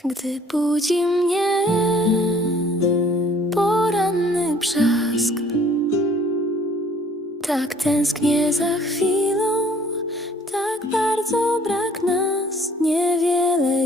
Gdy budzi mnie poranny brzask Tak tęsknię za chwilą, tak bardzo brak nas niewiele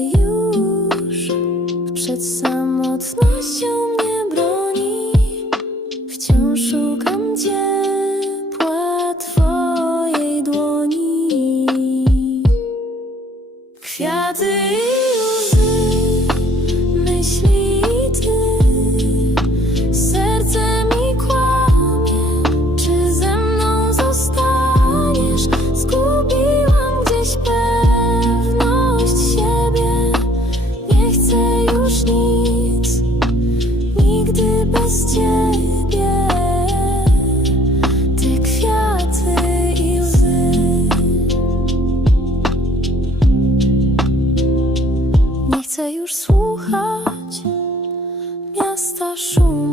chcę już słuchać miasta szum.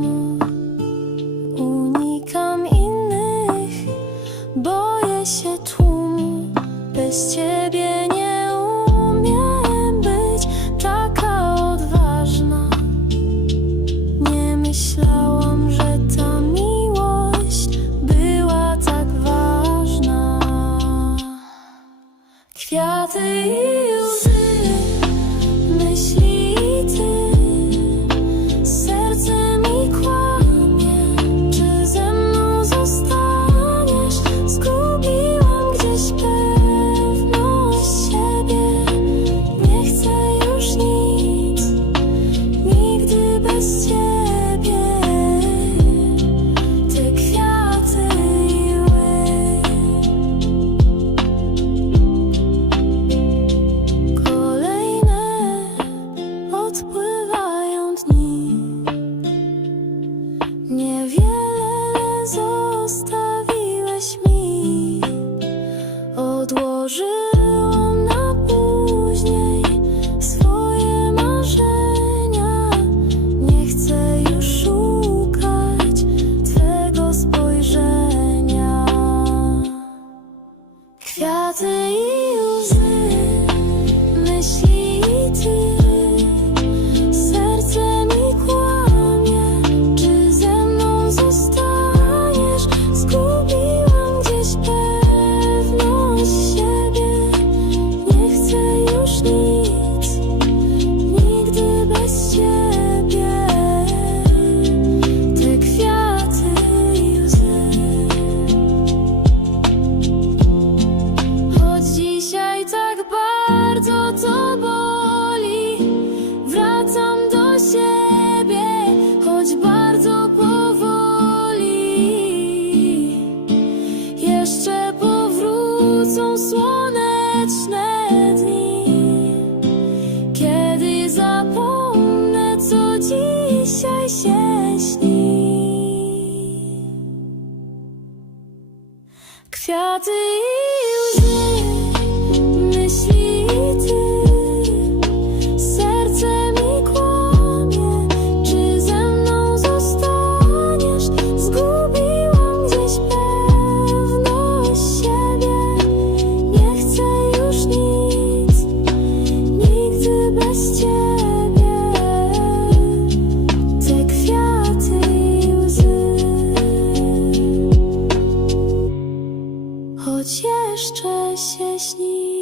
words would Kwiaty i łzy, myśli choć jeszcze się śni.